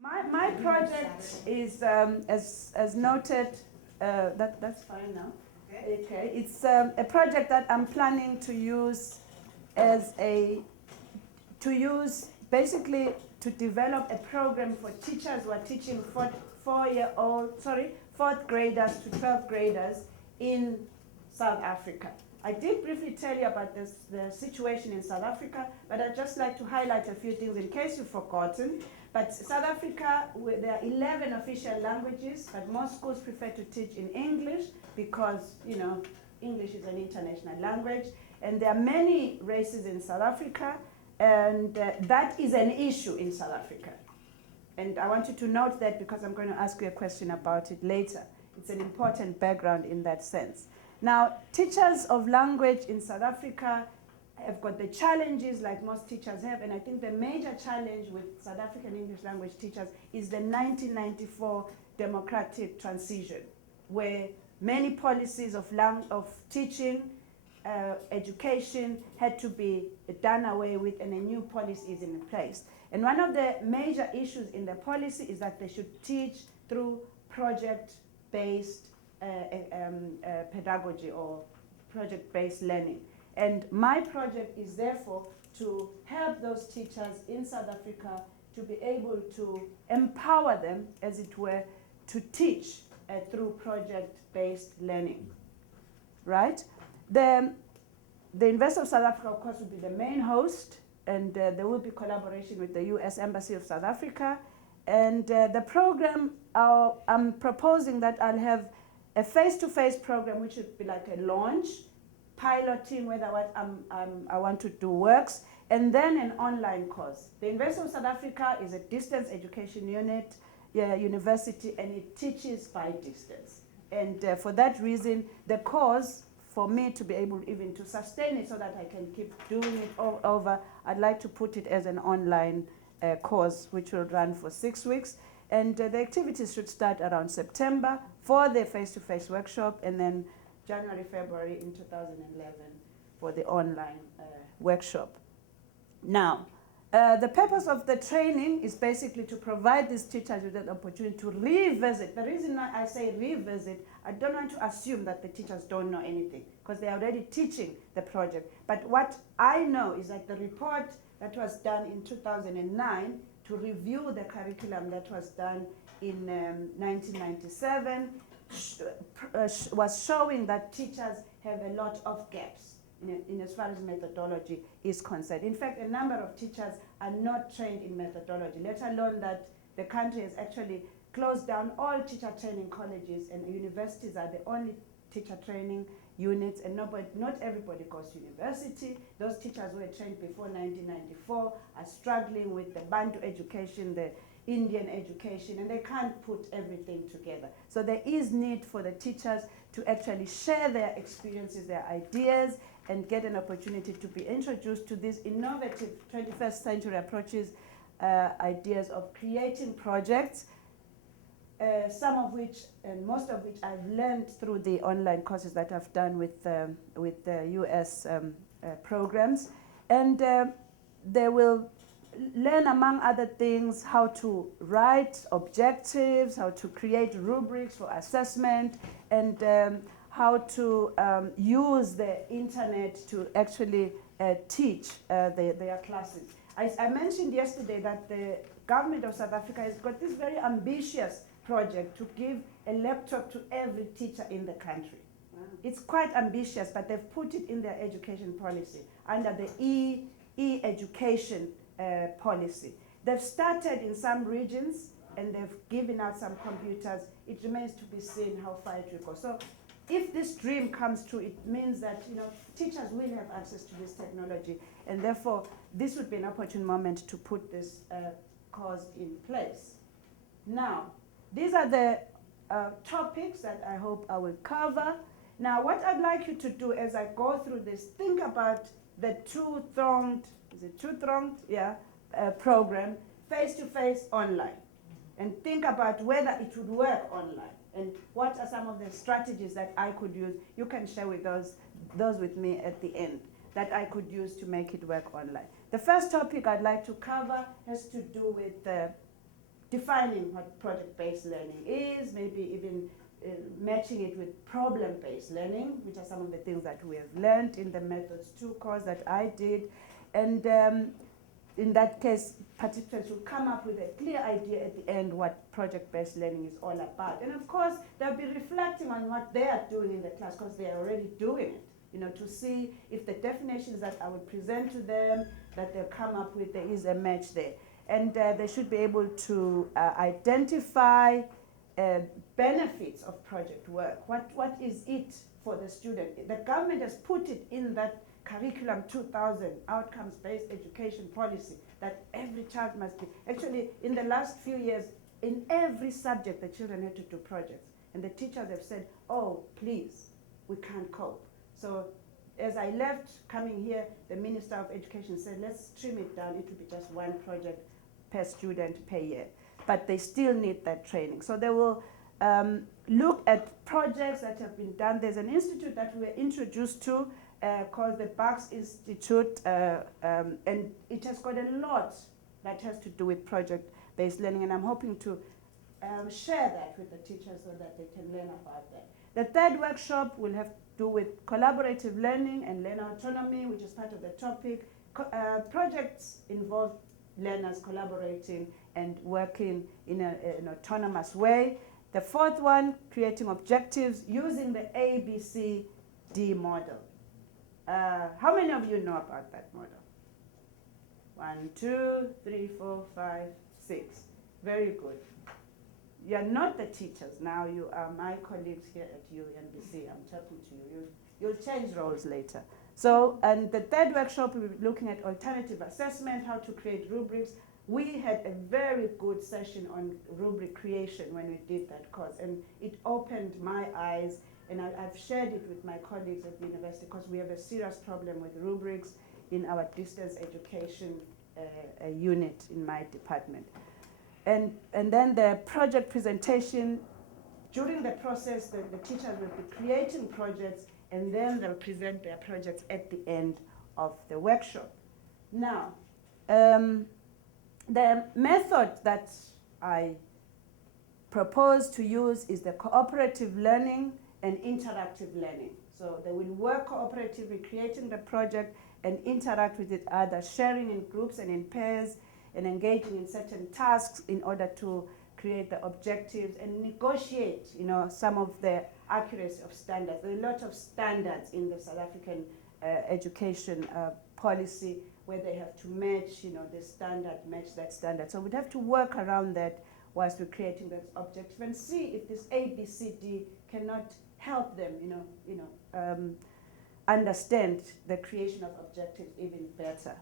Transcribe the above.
My project is, as noted, that's fine now. Okay, it's a project that I'm planning to use as basically to develop a program for teachers who are teaching fourth graders to 12th graders in South Africa. I did briefly tell you about the situation in South Africa, but I'd just like to highlight a few things in case you've forgotten. But South Africa, there are 11 official languages, but most schools prefer to teach in English because, English is an international language. And there are many races in South Africa, and that is an issue in South Africa. And I want you to note that because I'm going to ask you a question about it later. It's an important background in that sense. Now, teachers of language in South Africa have got the challenges like most teachers have, and I think the major challenge with South African English language teachers is the 1994 democratic transition, where many policies of teaching, education had to be done away with, and a new policy is in place. And one of the major issues in the policy is that they should teach through project-based pedagogy or project-based learning. And my project is therefore to help those teachers in South Africa to be able to empower them, as it were, to teach through project-based learning, right? The University of South Africa, of course, will be the main host, and there will be collaboration with the U.S. Embassy of South Africa. And the program, I'm proposing that I'll have a face-to-face program, which would be like a launch, piloting whether what I want to do works, and then an online course. The University of South Africa is a distance education university, and it teaches by distance. And for that reason, the course, for me to be able even to sustain it so that I can keep doing it over, I'd like to put it as an online course, which will run for 6 weeks. And the activities should start around September for the face-to-face workshop, and then January, February in 2011 for the online workshop. Now, the purpose of the training is basically to provide these teachers with an opportunity to revisit. The reason I say revisit, I don't want to assume that the teachers don't know anything, because they're already teaching the project. But what I know is that the report that was done in 2009 to review the curriculum that was done in 1997 was showing that teachers have a lot of gaps in as far as methodology is concerned. In fact, a number of teachers are not trained in methodology, let alone that the country has actually closed down all teacher training colleges, and universities are the only teacher training units, and not everybody goes to university. Those teachers who were trained before 1994 are struggling with the Bantu education, the Indian education, and they can't put everything together. So there is need for the teachers to actually share their experiences, their ideas, and get an opportunity to be introduced to these innovative 21st century approaches, ideas of creating projects, some of which, and most of which I've learned through the online courses that I've done with the US programs. And they will learn, among other things, how to write objectives, how to create rubrics for assessment, and how to use the internet to actually teach their classes. I mentioned yesterday that the government of South Africa has got this very ambitious project to give a laptop to every teacher in the country. Wow. It's quite ambitious, but they've put it in their education policy under the e-education policy. They've started in some regions, and they've given out some computers. It remains to be seen how far it will go. So if this dream comes true, it means that teachers will have access to this technology, and therefore this would be an opportune moment to put this course in place. Now, these are the topics that I hope I will cover. Now, what I'd like you to do as I go through this, think about the two-pronged program, face-to-face online, and think about whether it would work online, and what are some of the strategies that I could use. You can share with those with me at the end that I could use to make it work online. The first topic I'd like to cover has to do with defining what project-based learning is, maybe even matching it with problem-based learning, which are some of the things that we have learned in the Methods 2 course that I did. And in that case, participants will come up with a clear idea at the end what project-based learning is all about. And of course, they'll be reflecting on what they are doing in the class because they are already doing it, you know, to see if the definitions that I would present to them, that they'll come up with, there is a match there. And they should be able to identify benefits of project work. What is it for the student? The government has put it in that Curriculum 2000, outcomes-based education policy, that every child must be. Actually, in the last few years, in every subject, the children had to do projects. And the teachers have said, oh, please, we can't cope. So as I left coming here, the Minister of Education said, let's trim it down. It will be just one project per student per year. But they still need that training. So they will look at projects that have been done. There's an institute that we were introduced to called the Bucks Institute, and it has got a lot that has to do with project-based learning, and I'm hoping to share that with the teachers so that they can learn about that. The third workshop will have to do with collaborative learning and learner autonomy, which is part of the topic. Projects involve learners collaborating and working in an autonomous way. The fourth one, creating objectives using the ABCD model. How many of you know about that model? 1, 2, 3, 4, 5, 6. Very good. You are not the teachers now. You are my colleagues here at UNBC. I'm talking to you. You'll change roles later. So, and the third workshop, we'll be looking at alternative assessment, how to create rubrics. We had a very good session on rubric creation when we did that course, and it opened my eyes. And I've shared it with my colleagues at the university because we have a serious problem with rubrics in our distance education unit in my department. And then the project presentation, during the process, the teachers will be creating projects and then they'll present their projects at the end of the workshop. Now, the method that I propose to use is the cooperative learning and interactive learning. So they will work cooperatively, creating the project and interact with each other, sharing in groups and in pairs, and engaging in certain tasks in order to create the objectives and negotiate, you know, some of the accuracy of standards. There are a lot of standards in the South African education policy where they have to match, you know, this standard, match that standard. So we'd have to work around that whilst we're creating those objectives and see if this ABCD cannot help them, understand the creation of objectives even better.